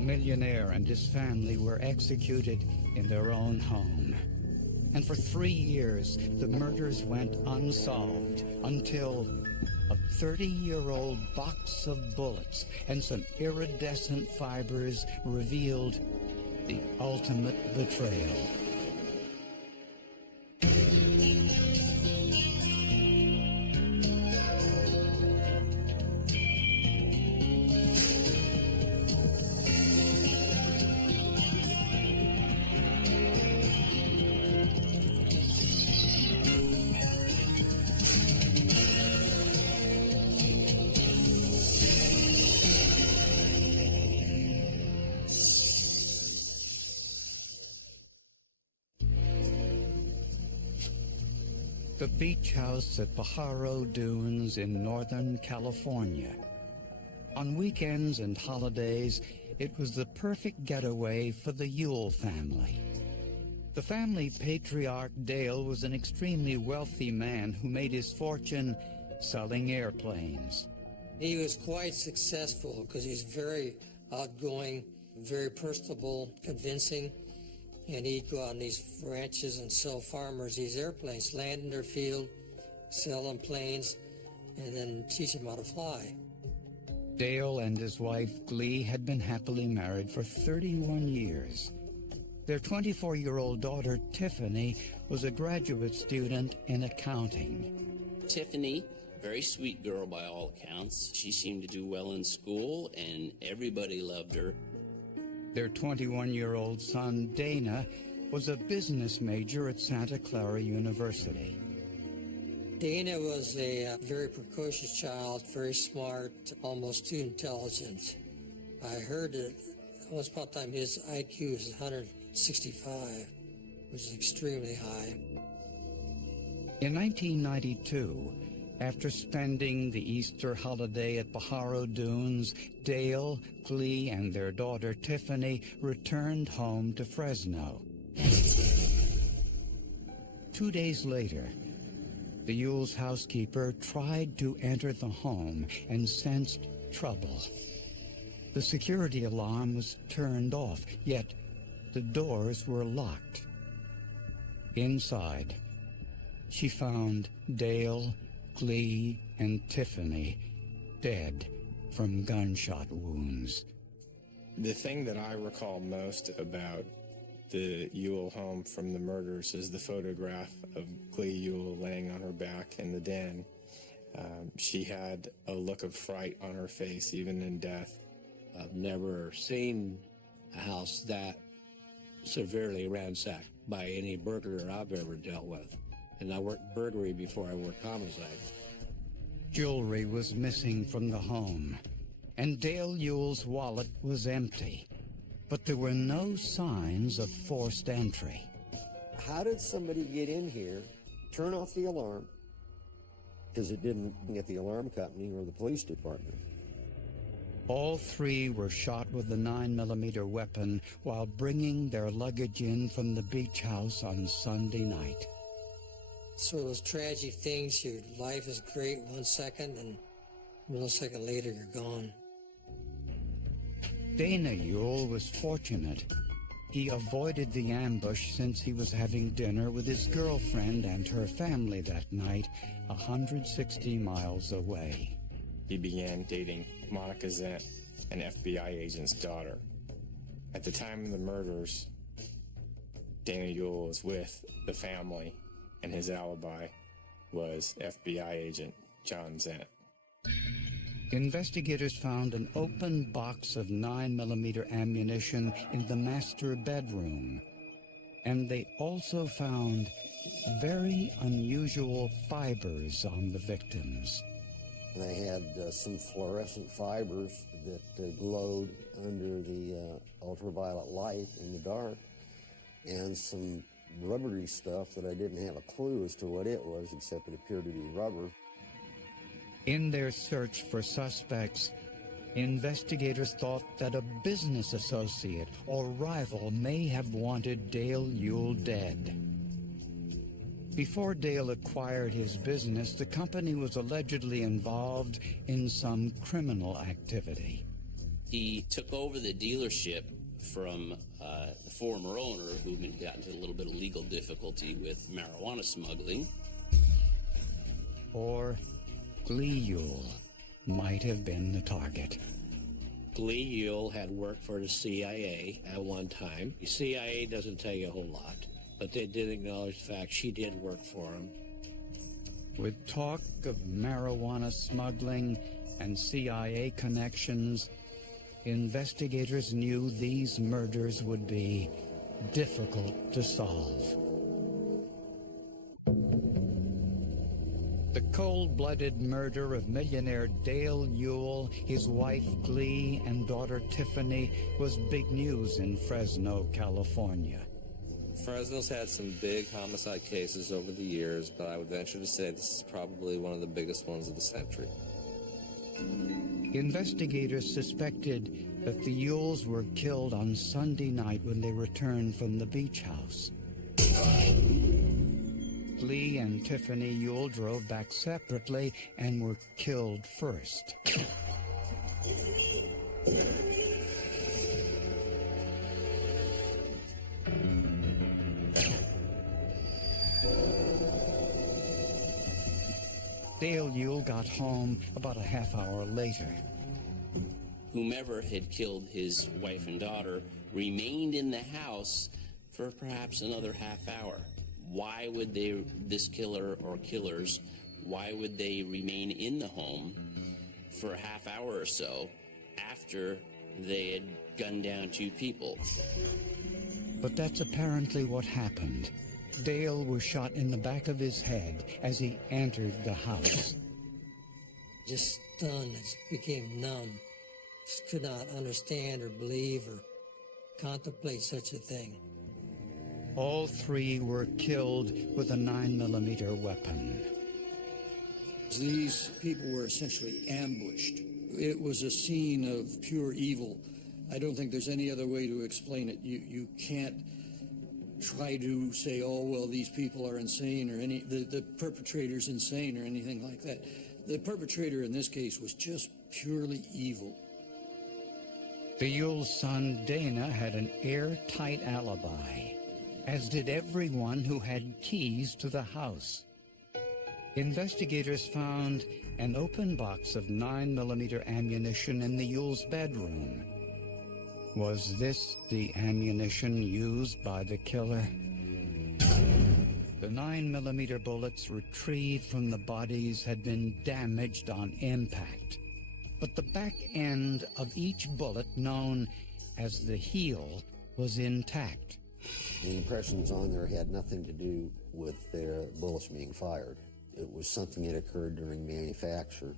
millionaire and his family were executed in their own home. And for 3 years, the murders went unsolved until a 30-year-old box of bullets and some iridescent fibers revealed the ultimate betrayal. The beach house at Pajaro Dunes in Northern California. On weekends and holidays, it was the perfect getaway for the Ewell family. The family patriarch Dale was an extremely wealthy man who made his fortune selling airplanes. He was quite successful because he's very outgoing, very personable, convincing. And he'd go out on these ranches and sell farmers these airplanes, land in their field, sell them planes, and then teach them how to fly. Dale and his wife, Glee, had been happily married for 31 years. Their 24-year-old daughter, Tiffany, was a graduate student in accounting. Tiffany, very sweet girl by all accounts. She seemed to do well in school, and everybody loved her. Their 21-year-old son, Dana, was a business major at Santa Clara University. Dana was a very precocious child, very smart, almost too intelligent. I heard that once upon a time his IQ was 165, which is extremely high. In 1992, after spending the Easter holiday at Pajaro Dunes, Dale, Glee, and their daughter Tiffany returned home to Fresno. 2 days later, the Ewell's housekeeper tried to enter the home and sensed trouble. The security alarm was turned off, yet the doors were locked. Inside, she found Dale, Glee, and Tiffany dead from gunshot wounds. The thing that I recall most about the Ewell home from the murders is the photograph of Glee Ewell laying on her back in the den. She had a look of fright on her face, even in death. I've never seen a house that severely ransacked by any burglar I've ever dealt with. And I worked burglary before I worked homicide. Jewelry was missing from the home, and Dale Ewell's wallet was empty. But there were no signs of forced entry. How did somebody get in here, turn off the alarm, because it didn't get the alarm company or the police department? All three were shot with a 9mm weapon while bringing their luggage in from the beach house on Sunday night. So those tragic things, your life is great 1 second, and a millisecond later you're gone. Dana Ewell was fortunate. He avoided the ambush since he was having dinner with his girlfriend and her family that night, 160 miles away. He began dating Monica Zent, an FBI agent's daughter. At the time of the murders, Dana Ewell was with the family, and his alibi was FBI agent John Zent. Investigators found an open box of 9mm ammunition in the master bedroom, and they also found very unusual fibers on the victims. They had some fluorescent fibers that glowed under the ultraviolet light in the dark, and some rubbery stuff that I didn't have a clue as to what it was, except it appeared to be rubber. In their search for suspects, investigators thought that a business associate or rival may have wanted Dale Ewell dead. Before Dale acquired his business, the company was allegedly involved in some criminal activity. He took over the dealership from the former owner, who had gotten into a little bit of legal difficulty with marijuana smuggling. Or Glee Yule might have been the target. Glee Yule had worked for the CIA at one time. The CIA doesn't tell you a whole lot, but they did acknowledge the fact she did work for him. With talk of marijuana smuggling and CIA connections, investigators knew these murders would be difficult to solve. The cold-blooded murder of millionaire Dale Yule, his wife Glee, and daughter Tiffany was big news in Fresno, California. Fresno's had some big homicide cases over the years, but I would venture to say this is probably one of the biggest ones of the century. Investigators suspected that the Yules were killed on Sunday night when they returned from the beach house. Glee and Tiffany Yule drove back separately and were killed first. Dale Yule got home about a half hour later. Whomever had killed his wife and daughter remained in the house for perhaps another half hour. Why would this killer or killers, why would they remain in the home for a half hour or so after they had gunned down two people? But that's apparently what happened. Dale was shot in the back of his head as he entered the house. Just stunned, just became numb. Just could not understand or believe or contemplate such a thing. All three were killed with a 9mm weapon. These people were essentially ambushed. It was a scene of pure evil. I don't think there's any other way to explain it. You can't try to say, oh, well, these people are insane, or the perpetrator's insane or anything like that. The perpetrator in this case was just purely evil. The Yule's son, Dana, had an airtight alibi, as did everyone who had keys to the house. Investigators found an open box of 9mm ammunition in the Yule's bedroom. Was this the ammunition used by the killer? The 9mm bullets retrieved from the bodies had been damaged on impact, but the back end of each bullet, known as the heel, was intact. The impressions on there had nothing to do with their bullets being fired. It was something that occurred during manufacture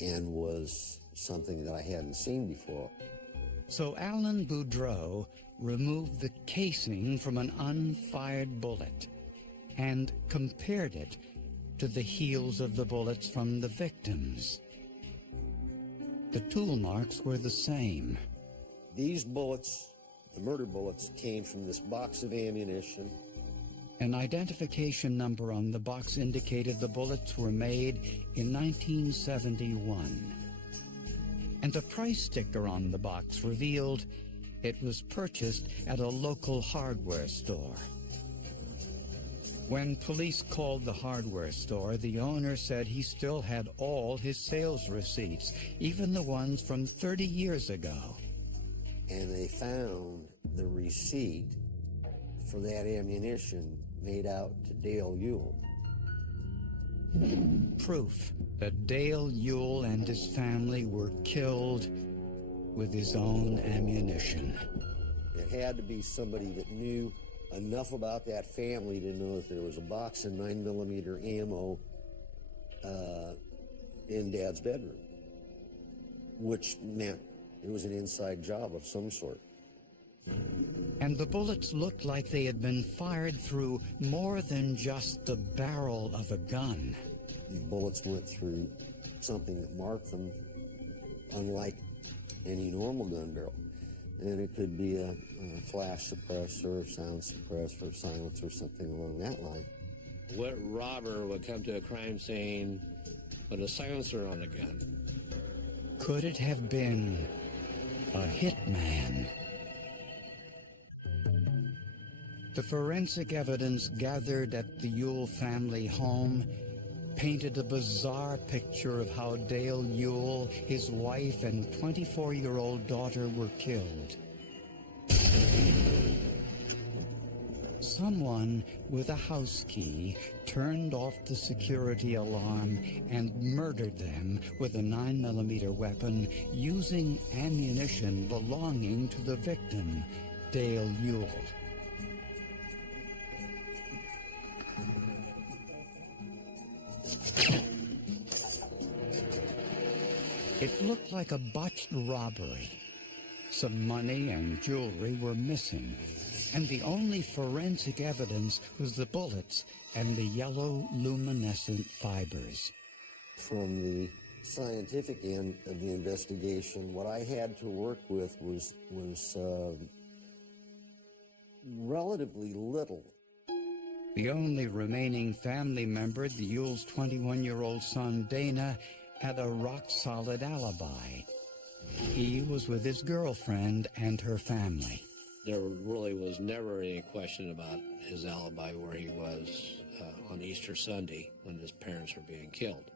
and was something that I hadn't seen before. So Alan Boudreau removed the casing from an unfired bullet and compared it to the heels of the bullets from the victims. The tool marks were the same. These bullets, the murder bullets, came from this box of ammunition. An identification number on the box indicated the bullets were made in 1971. And a price sticker on the box revealed it was purchased at a local hardware store. When police called the hardware store, the owner said he still had all his sales receipts, even the ones from 30 years ago. And they found the receipt for that ammunition made out to Dale Yule. Proof that Dale Yule and his family were killed with his own ammunition. It had to be somebody that knew enough about that family to know that there was a box of 9mm ammo in Dad's bedroom, which meant it was an inside job of some sort. And the bullets looked like they had been fired through more than just the barrel of a gun. These bullets went through something that marked them unlike any normal gun barrel. And it could be a flash suppressor, sound suppressor, silencer, something along that line. What robber would come to a crime scene with a silencer on the gun? Could it have been a hitman. The forensic evidence gathered at the Ewell family home painted a bizarre picture of how Dale Ewell, his wife, and 24-year-old daughter were killed. Someone with a house key turned off the security alarm and murdered them with a 9mm weapon using ammunition belonging to the victim, Dale Ewell. It looked like a botched robbery. Some money and jewelry were missing, and the only forensic evidence was the bullets and the yellow luminescent fibers. From the scientific end of the investigation, what I had to work with was relatively little. The only remaining family member, the Ewell's 21-year-old son, Dana, had a rock-solid alibi. He was with his girlfriend and her family. There really was never any question about his alibi where he was on Easter Sunday when his parents were being killed.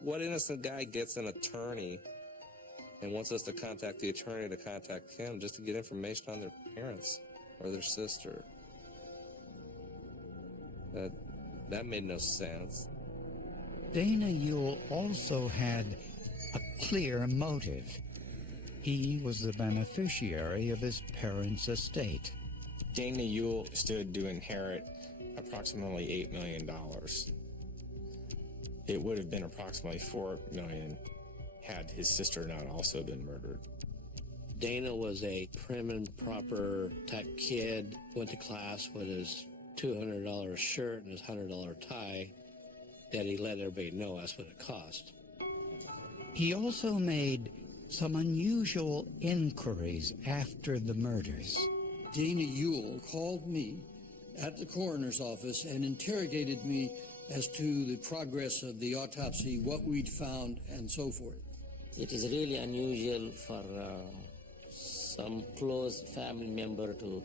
What innocent guy gets an attorney and wants us to contact the attorney to contact him just to get information on their parents or their sister? That made no sense. Dana Ewell also had a clear motive. He was the beneficiary of his parents' estate. Dana Ewell stood to inherit approximately $8 million. It would have been approximately $4 million had his sister not also been murdered. Dana was a prim and proper type kid, went to class with his $200 shirt and his $100 tie. That he let everybody know that's what it cost. He also made some unusual inquiries after the murders. Dana Ewell called me at the coroner's office and interrogated me as to the progress of the autopsy, what we'd found, and so forth. It is really unusual for some close family member to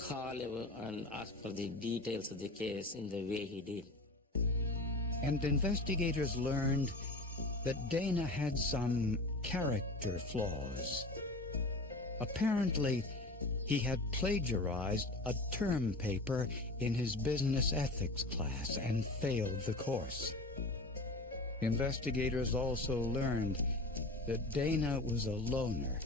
call and ask for the details of the case in the way he did. And investigators learned that Dana had some character flaws. Apparently, he had plagiarized a term paper in his business ethics class and failed the course. Investigators also learned that Dana was a loner.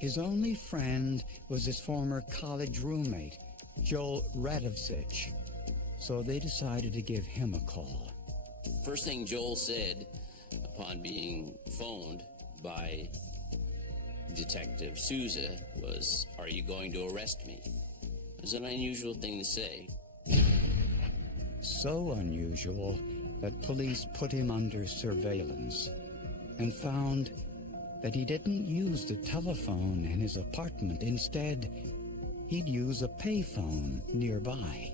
His only friend was his former college roommate, Joel Radovsich, so they decided to give him a call. First thing Joel said upon being phoned by Detective Souza was, "Are you going to arrest me?" It was an unusual thing to say. So unusual that police put him under surveillance and found that he didn't use the telephone in his apartment. Instead, he'd use a payphone nearby.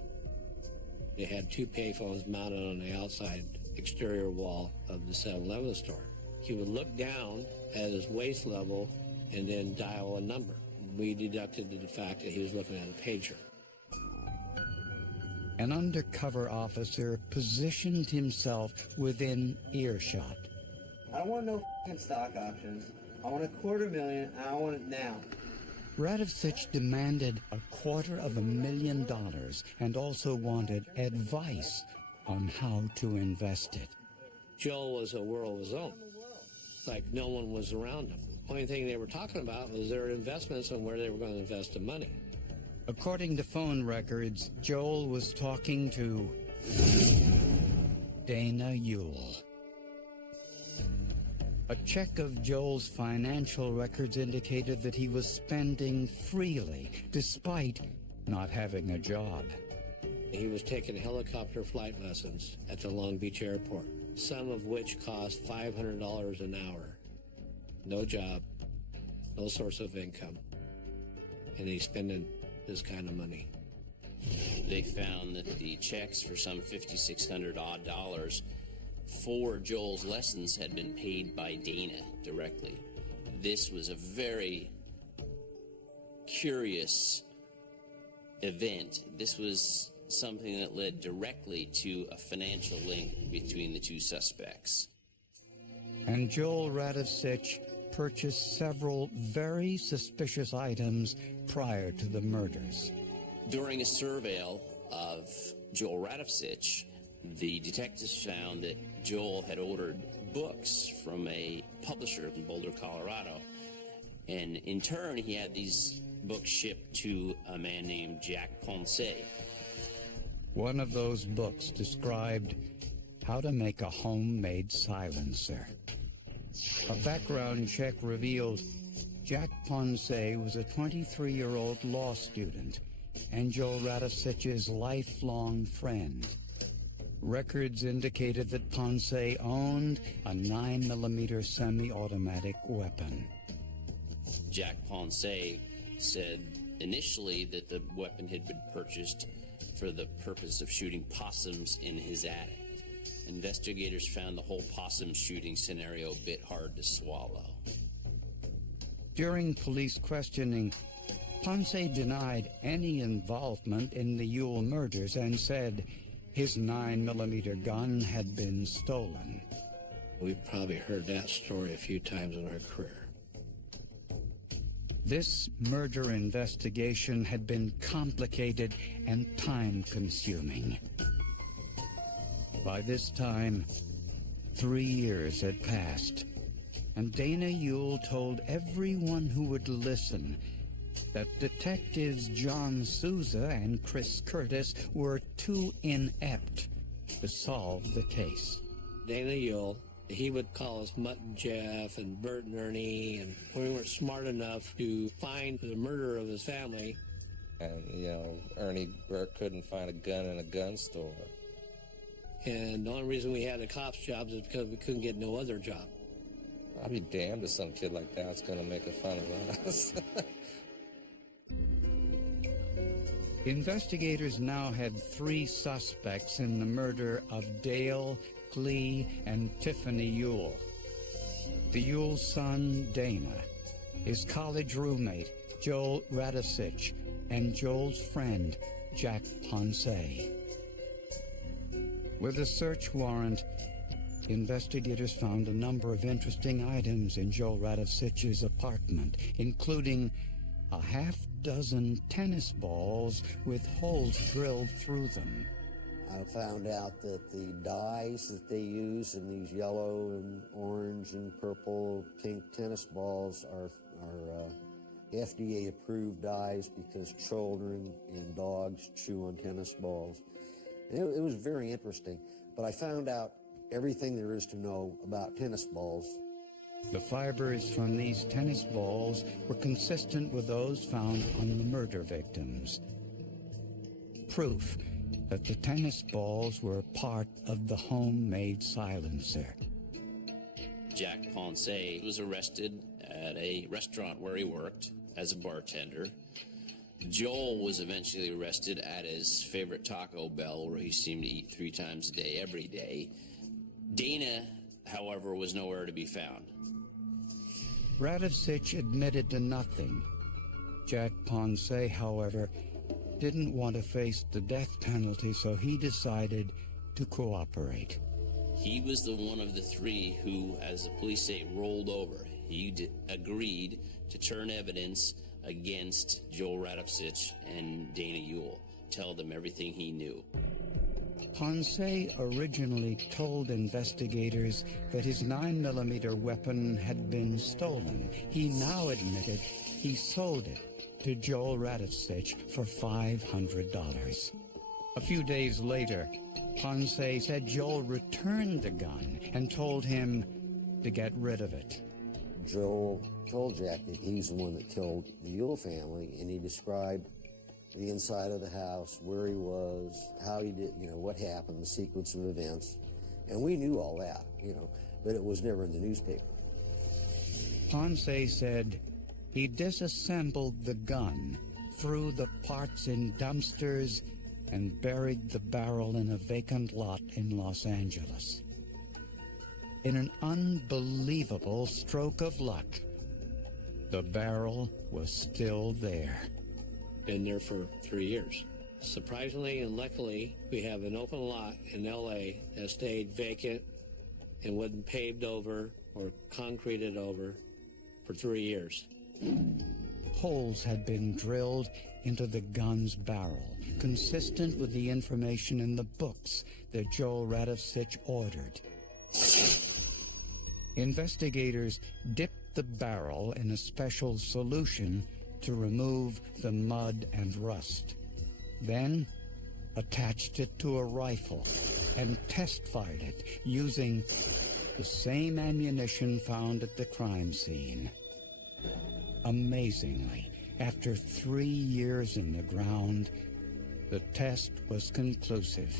They had two payphones mounted on the outside exterior wall of the 7-Eleven store. He would look down at his waist level and then dial a number. We deducted the fact that he was looking at a pager. An undercover officer positioned himself within earshot. I don't want no stock options. I want $250,000, and I want it now. Radovsich demanded $250,000 and also wanted advice on how to invest it. Joel was a world of his own. Like no one was around him. Only thing they were talking about was their investments and where they were going to invest the money. According to phone records, Joel was talking to Dana Ewell. A check of Joel's financial records indicated that he was spending freely, despite not having a job. He was taking helicopter flight lessons at the Long Beach airport, some of which cost $500 an hour. No job, no source of income, and he's spending this kind of money. They found that the checks for some $5,600 odd for Joel's lessons had been paid by Dana directly. this was a very curious event. This was something that led directly to a financial link between the two suspects. And Joel Radovsich purchased several very suspicious items prior to the murders. During a surveil of Joel Radovsich, the detectives found that Joel had ordered books from a publisher in Boulder, Colorado. And in turn, he had these books shipped to a man named Jack Ponce. One of those books described how to make a homemade silencer. A background check revealed Jack Ponce was a 23-year-old law student and Joel Radovsich's lifelong friend. Records indicated that Ponce owned a 9mm semi-automatic weapon. Jack Ponce said initially that the weapon had been purchased for the purpose of shooting possums in his attic. Investigators found the whole possum shooting scenario a bit hard to swallow. During police questioning, Ponce denied any involvement in the Ewell murders and said his 9mm gun had been stolen. We've probably heard that story a few times in our career. This murder investigation had been complicated and time-consuming. By this time, 3 years had passed, and Dana Ewell told everyone who would listen that detectives John Souza and Chris Curtis were too inept to solve the case. Dana Ewell, he would call us Mutt and Jeff and Bert and Ernie, and we weren't smart enough to find the murderer of his family. And, you know, Ernie Bert couldn't find a gun in a gun store. And the only reason we had the cops' jobs is because we couldn't get no other job. I'd be damned if some kid like that's going to make a fun of us. Investigators now had 3 suspects in the murder of Dale, Clee, and Tiffany Ewell. The Ewell's son, Dana, his college roommate, Joel Radovsich, and Joel's friend, Jack Ponce. With a search warrant, investigators found a number of interesting items in Joel Radovsich's apartment, including a half-dozen tennis balls with holes drilled through them. I found out that the dyes that they use in these yellow and orange and purple, pink tennis balls are FDA-approved dyes because children and dogs chew on tennis balls. It was very interesting, but I found out everything there is to know about tennis balls. The fibers from these tennis balls were consistent with those found on the murder victims. Proof that the tennis balls were part of the homemade silencer. Jack Ponce was arrested at a restaurant where he worked as a bartender. Joel was eventually arrested at his favorite Taco Bell, where he seemed to eat 3 times a day, every day. Dana, however, was nowhere to be found. Radovsich admitted to nothing. Jack Ponce, however, didn't want to face the death penalty, so he decided to cooperate. He was the one of the 3 who, as the police say, rolled over. He agreed to turn evidence against Joel Radovsich and Dana Ewell, tell them everything he knew. Ponce originally told investigators that his 9mm weapon had been stolen. He now admitted he sold it to Joel Radovsich for $500. A few days later, Ponce said Joel returned the gun and told him to get rid of it. Joel told Jack that he's the one that killed the Ewell family, and he described the inside of the house, where he was, how he did, what happened, the sequence of events. And we knew all that, but it was never in the newspaper. Ponce said he disassembled the gun, threw the parts in dumpsters, and buried the barrel in a vacant lot in Los Angeles. In an unbelievable stroke of luck, The barrel was still there. Been there for 3 years. Surprisingly and luckily, we have an open lot in L.A. that stayed vacant and wasn't paved over or concreted over for 3 years. Holes had been drilled into the gun's barrel, consistent with the information in the books that Joel Radovsich ordered. Investigators dipped the barrel in a special solution to remove the mud and rust. Then attached it to a rifle and test-fired it using the same ammunition found at the crime scene. Amazingly, after 3 years in the ground, the test was conclusive.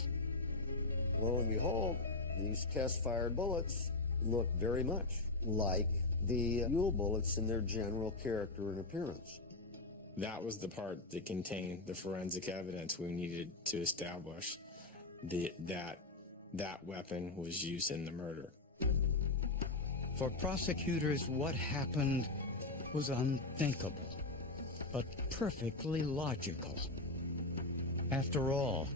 Lo and behold, these test-fired bullets look very much like the Ewell bullets in their general character and appearance. That was the part that contained the forensic evidence we needed to establish that weapon was used in the murder. For prosecutors, what happened was unthinkable, but perfectly logical. After all,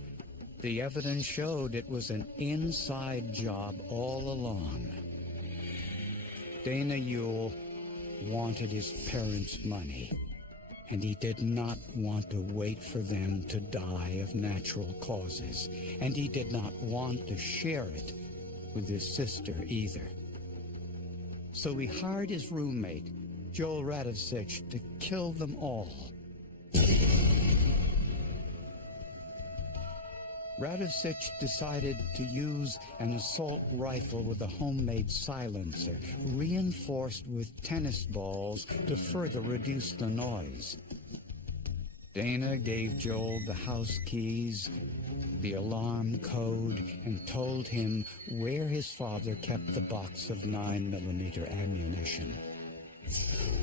the evidence showed it was an inside job all along. Dana Ewell wanted his parents' money, and he did not want to wait for them to die of natural causes, and he did not want to share it with his sister either. So he hired his roommate, Joel Radovsich, to kill them all. Radovsich decided to use an assault rifle with a homemade silencer, reinforced with tennis balls to further reduce the noise. Dana gave Joel the house keys, the alarm code, and told him where his father kept the box of 9mm ammunition.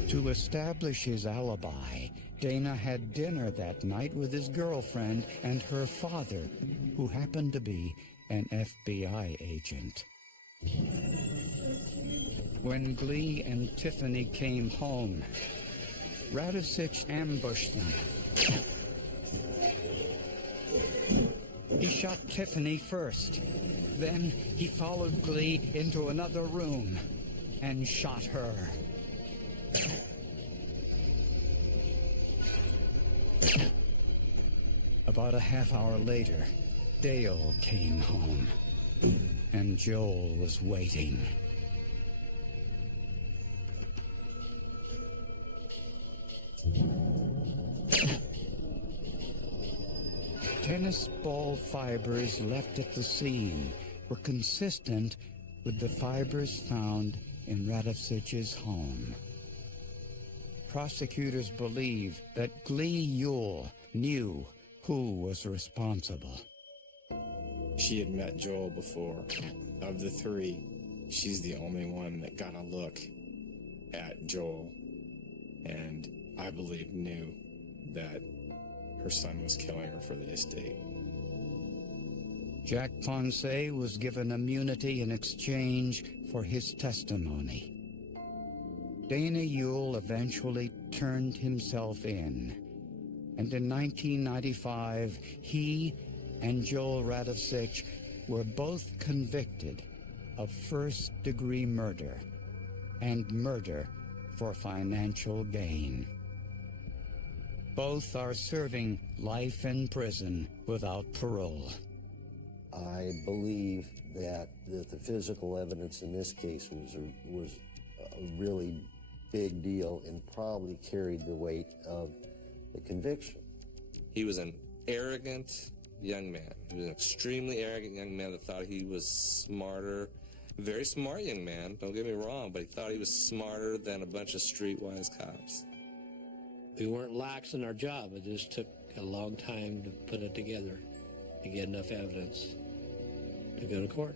To establish his alibi, Dana had dinner that night with his girlfriend and her father, who happened to be an FBI agent. When Glee and Tiffany came home, Radovsich ambushed them. He shot Tiffany first. Then he followed Glee into another room and shot her. About a half hour later, Dale came home, and Joel was waiting. Tennis ball fibers left at the scene were consistent with the fibers found in Radovsich's home. Prosecutors believe that Glee Ewell knew who was responsible. She had met Joel before. Of the three, she's the only one that got a look at Joel, and I believe knew that her son was killing her for the estate. Jack Ponce was given immunity in exchange for his testimony. Dana Ewell eventually turned himself in, and in 1995, he and Joel Radovsich were both convicted of first-degree murder and murder for financial gain. Both are serving life in prison without parole. I believe that the physical evidence in this case was a really big deal and probably carried the weight of the conviction. He was an arrogant young man. He was an extremely arrogant young man that thought he was smarter. Very smart young man, don't get me wrong, but he thought he was smarter than a bunch of streetwise cops. We weren't lax in our job. It just took a long time to put it together, to get enough evidence to go to court.